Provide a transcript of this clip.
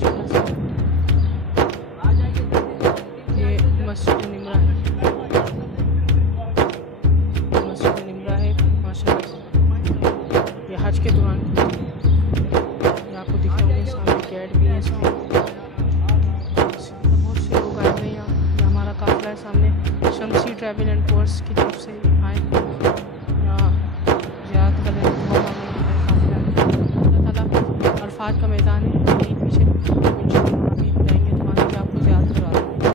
माशाल्लाह से। ये मस्जिद नमरह है, मस्जिद नमरह है माशाल्लाह से। ये हज के दौरान ये आपको दिख रहे होंगे, सामने गेट भी है इसके। बहुत से लोग आए हुए हैं यहाँ। ये हमारा काफिला है सामने, शमसी ट्रैवल एंड टूर्स की तरफ से।